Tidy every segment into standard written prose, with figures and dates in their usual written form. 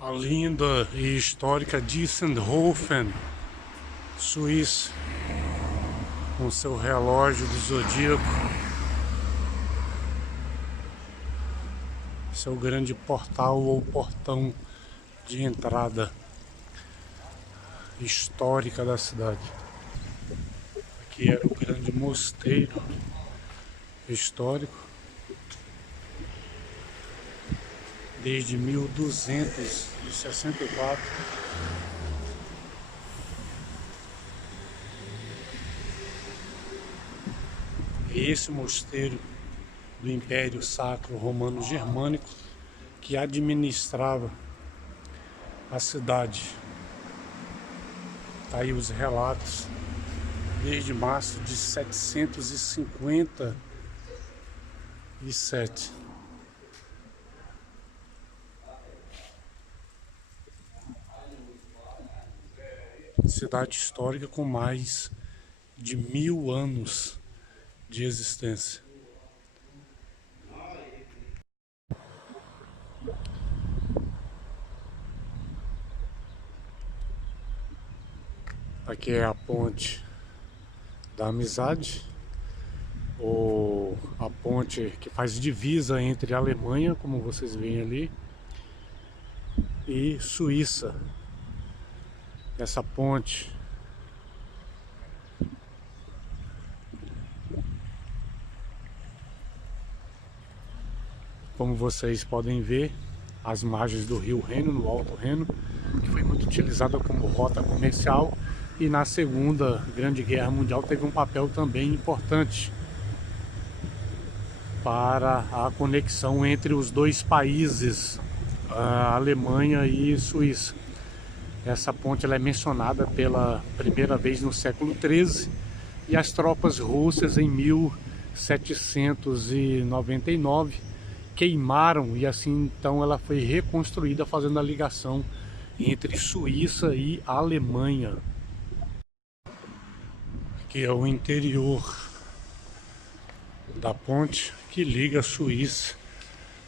A linda e histórica Diessenhofen, Suíça, com seu relógio do zodíaco, seu grande portal ou portão de entrada histórica da cidade. Aqui era o grande mosteiro histórico, desde 1264. Esse mosteiro do Império Sacro Romano Germânico que administrava a cidade. Tá aí os relatos desde março de 757. Cidade histórica com mais de 1000 anos de existência. Aqui é a ponte da Amizade, ou a ponte que faz divisa entre a Alemanha, como vocês veem ali, e Suíça. Essa ponte como vocês podem ver, as margens do rio Reno, no Alto Reno, que foi muito utilizada como rota comercial, e na Segunda Grande Guerra Mundial teve um papel também importante para a conexão entre os dois países, a Alemanha e Suíça. Essa ponte ela é mencionada pela primeira vez no século XIII, e as tropas russas em 1799 queimaram, e assim então ela foi reconstruída, fazendo a ligação entre Suíça e Alemanha. Aqui é o interior da ponte que liga a Suíça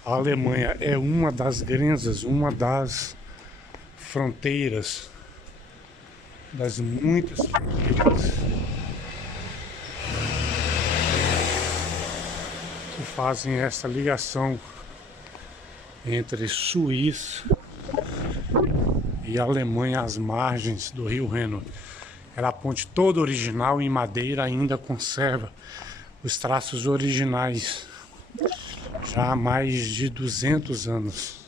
à Alemanha. É uma das grenzas, uma das fronteiras, das muitas fronteiras que fazem essa ligação entre Suíça e Alemanha às margens do rio Reno. Era a ponte toda original em madeira, ainda conserva os traços originais já há mais de 200 anos.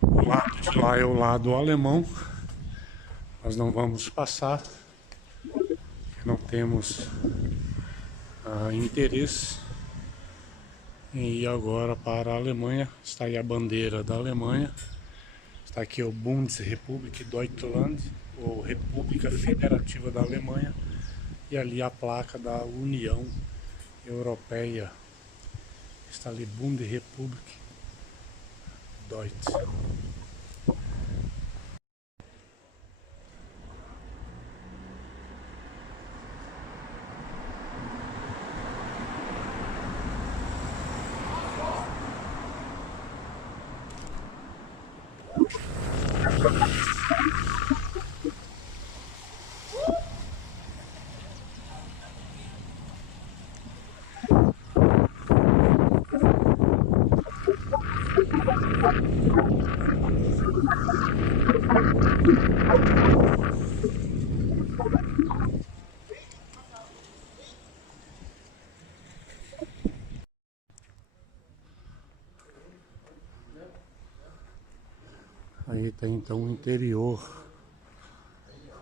O lado de lá é o lado alemão. Nós não vamos passar, não temos interesse em ir agora para a Alemanha. Está aí a bandeira da Alemanha. Está aqui o Bundesrepublik Deutschland, ou República Federativa da Alemanha. E ali a placa da União Europeia. Está ali Bundesrepublik Deutschland. Aí tem então o interior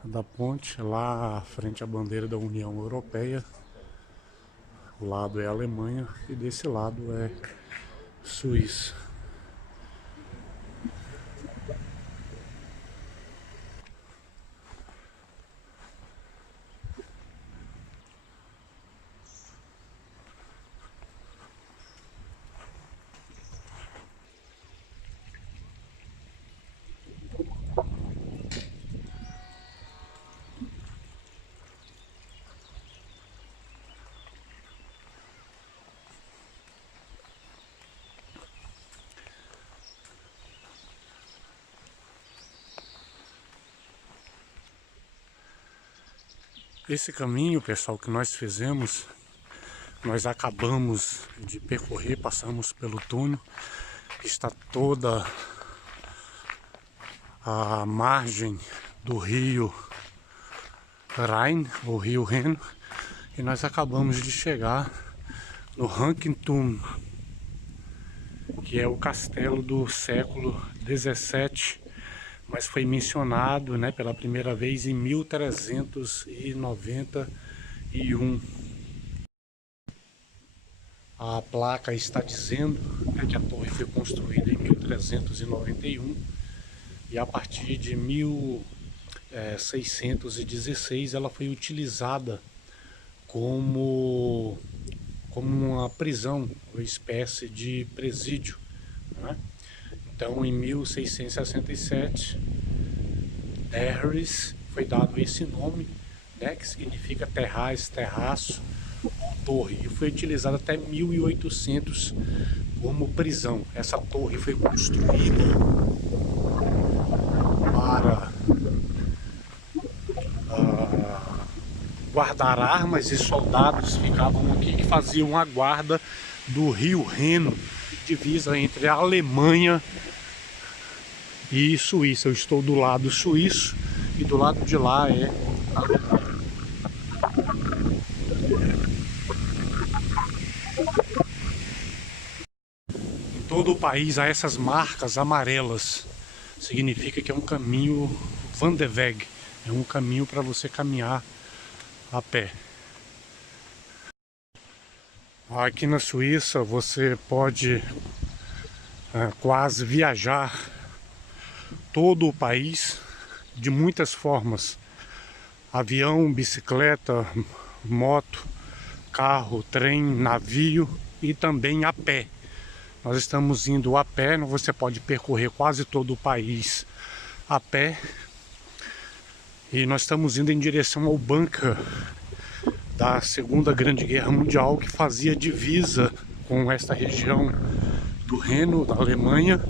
da ponte, lá à frente a bandeira da União Europeia. O lado é a Alemanha e desse lado é Suíça. Esse caminho, pessoal, que nós fizemos, nós acabamos de percorrer, passamos pelo túnel, está toda a margem do rio Rhein, o rio Reno, e nós acabamos de chegar no Huntington, que é o castelo do século XVII, mas foi mencionado, né, pela primeira vez em 1391. A placa está dizendo, né, que a torre foi construída em 1391 e a partir de 1616 ela foi utilizada como uma prisão, uma espécie de presídio, né? Então, em 1667, Harris foi dado esse nome, né, que significa terrais, terraço ou torre, e foi utilizado até 1800 como prisão. Essa torre foi construída para guardar armas, e soldados ficavam aqui que faziam a guarda do rio Reno, divisa entre a Alemanha e Suíça. Eu estou do lado suíço e do lado de lá é a Alemanha. Em todo o país há essas marcas amarelas. Significa que é um caminho Van de Weg, é um caminho para você caminhar a pé. Aqui na Suíça você pode quase viajar todo o país de muitas formas: avião, bicicleta, moto, carro, trem, navio e também a pé. Nós estamos indo a pé, você pode percorrer quase todo o país a pé. E nós estamos indo em direção ao bunker da Segunda Grande Guerra Mundial, que fazia divisa com esta região do Reno, da Alemanha.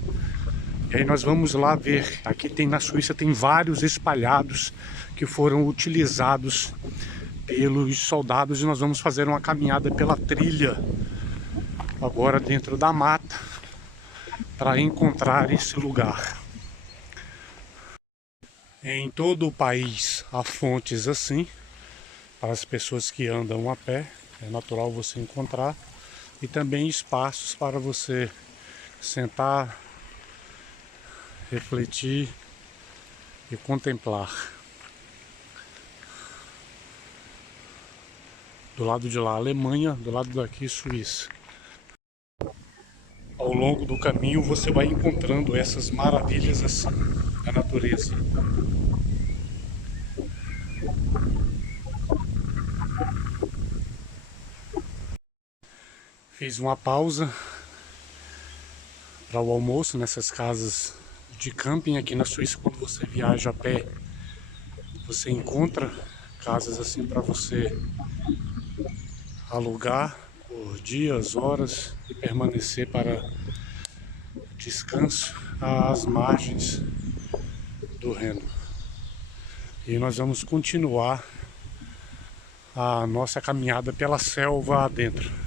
E aí nós vamos lá ver. Aqui tem na Suíça, tem vários espalhados que foram utilizados pelos soldados, e nós vamos fazer uma caminhada pela trilha agora dentro da mata para encontrar esse lugar. Em todo o país há fontes assim para as pessoas que andam a pé, é natural você encontrar, e também espaços para você sentar, refletir e contemplar. Do lado de lá, Alemanha, do lado daqui, Suíça. Ao longo do caminho você vai encontrando essas maravilhas assim da natureza. Fiz uma pausa para o almoço nessas casas de camping aqui na Suíça. Quando você viaja a pé, você encontra casas assim para você alugar por dias, horas e permanecer para descanso às margens do Reno. E nós vamos continuar a nossa caminhada pela selva adentro.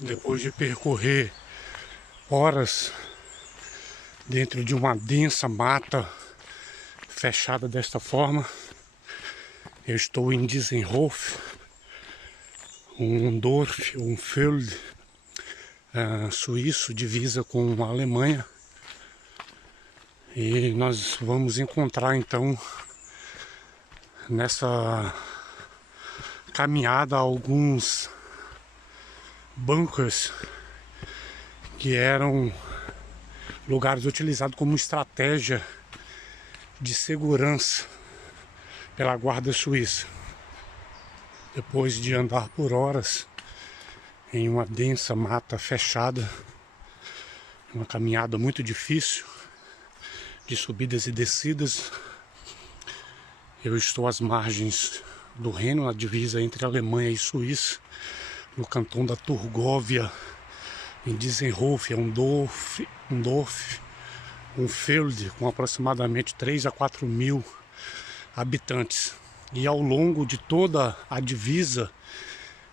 depois de percorrer horas dentro de uma densa mata fechada desta forma, eu estou em Dizenhof, um Dorf, um Feld suíço, divisa com a Alemanha. E nós vamos encontrar então nessa caminhada alguns bunkers que eram lugares utilizados como estratégia de segurança pela guarda suíça. Depois de andar por horas em uma densa mata fechada, uma caminhada muito difícil, de subidas e descidas, eu estou às margens do Reno, na divisa entre Alemanha e Suíça, no cantão da Turgóvia, em Dizenhof, um Dorf, um Feld com aproximadamente 3 a 4 mil habitantes. E ao longo de toda a divisa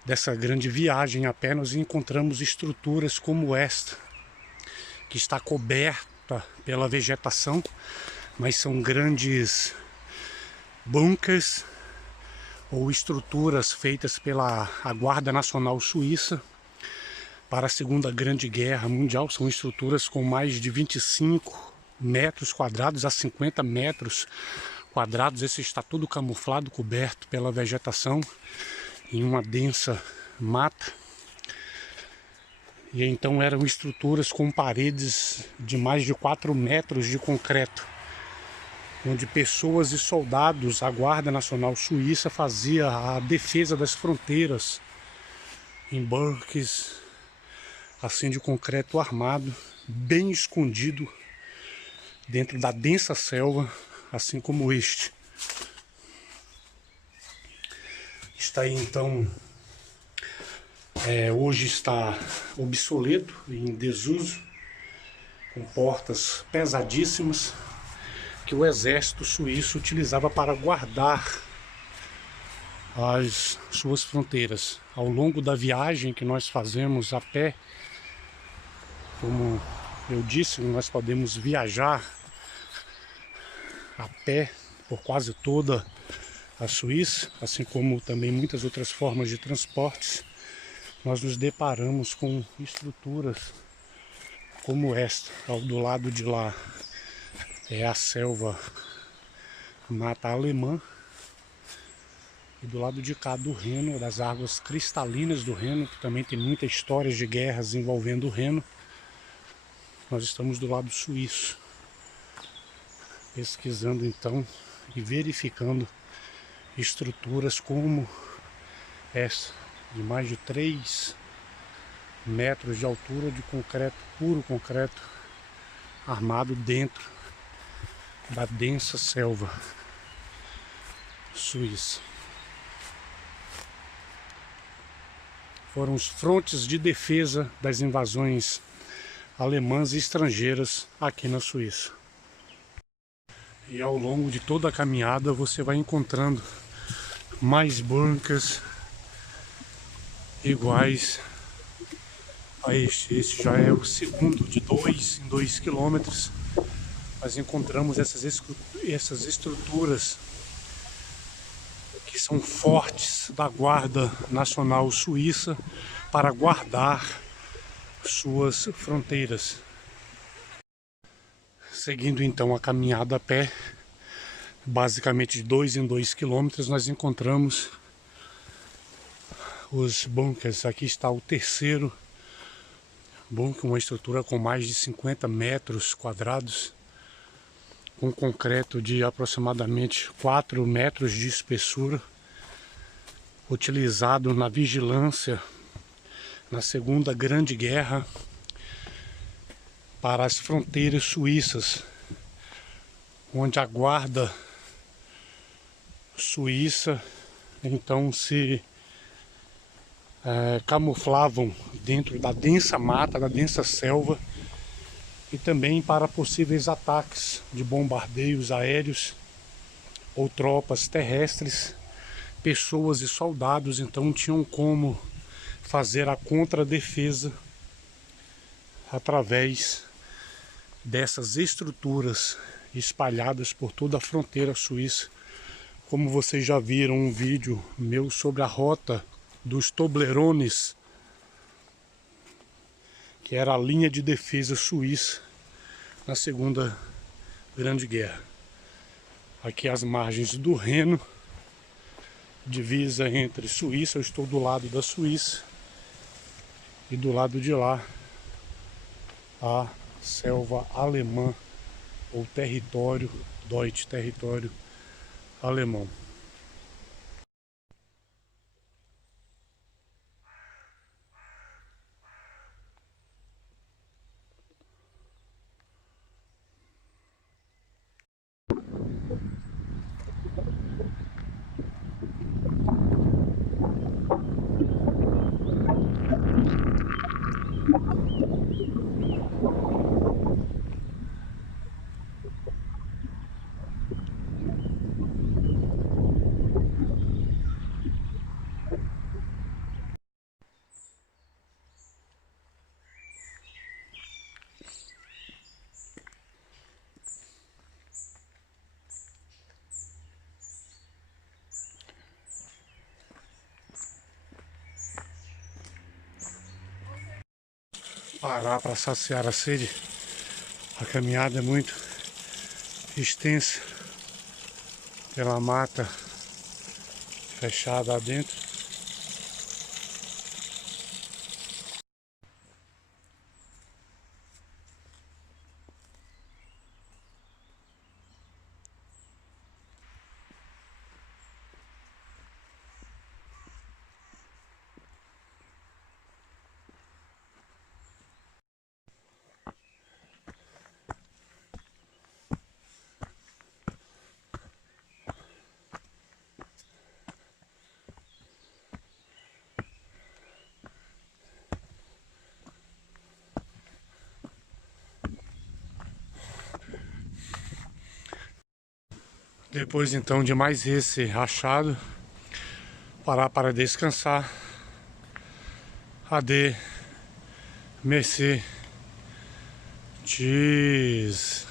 dessa grande viagem a pé, nós encontramos estruturas como esta, que está coberta pela vegetação, mas são grandes bunkers ou estruturas feitas pela Guarda Nacional Suíça para a Segunda Grande Guerra Mundial. São estruturas com mais de 25 metros quadrados a 50 metros quadrados. Esse está todo camuflado, coberto pela vegetação em uma densa mata. E então eram estruturas com paredes de mais de 4 metros de concreto, onde pessoas e soldados, a Guarda Nacional Suíça fazia a defesa das fronteiras em bunkers assim de concreto armado, bem escondido dentro da densa selva, assim como este. Está aí então, hoje está obsoleto, em desuso, com portas pesadíssimas que o exército suíço utilizava para guardar as suas fronteiras. Ao longo da viagem que nós fazemos a pé, como eu disse, nós podemos viajar a pé por quase toda a Suíça, assim como também muitas outras formas de transportes. Nós nos deparamos com estruturas como esta. Do lado de lá é a selva mata alemã, e do lado de cá do Reno, das águas cristalinas do Reno, que também tem muitas histórias de guerras envolvendo o Reno. Nós estamos do lado suíço, pesquisando então e verificando estruturas como essa, de mais de 3 metros de altura, de concreto, puro concreto, armado dentro da densa selva suíça. Foram os frontes de defesa das invasões alemãs e estrangeiras aqui na Suíça. E ao longo de toda a caminhada você vai encontrando mais bunkers iguais a este. Este já é o segundo de 2 em 2 quilômetros. Nós encontramos essas estruturas que são fortes da Guarda Nacional Suíça para guardar suas fronteiras. Seguindo então a caminhada a pé, basicamente de 2 em 2 quilômetros, nós encontramos os bunkers. Aqui está o terceiro bunker, uma estrutura com mais de 50 metros quadrados, com concreto de aproximadamente 4 metros de espessura, utilizado na vigilância na Segunda Grande Guerra para as fronteiras suíças, onde a guarda suíça então se camuflavam dentro da densa mata, da densa selva, e também para possíveis ataques de bombardeios aéreos ou tropas terrestres. Pessoas e soldados então tinham como fazer a contradefesa através dessas estruturas espalhadas por toda a fronteira suíça. Como vocês já viram um vídeo meu sobre a rota dos Toblerones, que era a linha de defesa suíça na Segunda Grande Guerra. Aqui as margens do Reno, divisa entre Suíça, eu estou do lado da Suíça, e do lado de lá a selva alemã, ou território Deutsch, território alemão. Parar para saciar a sede. A caminhada é muito extensa pela mata fechada adentro. Depois então de mais esse achado, parar para descansar. AD, Mercê, Cheese.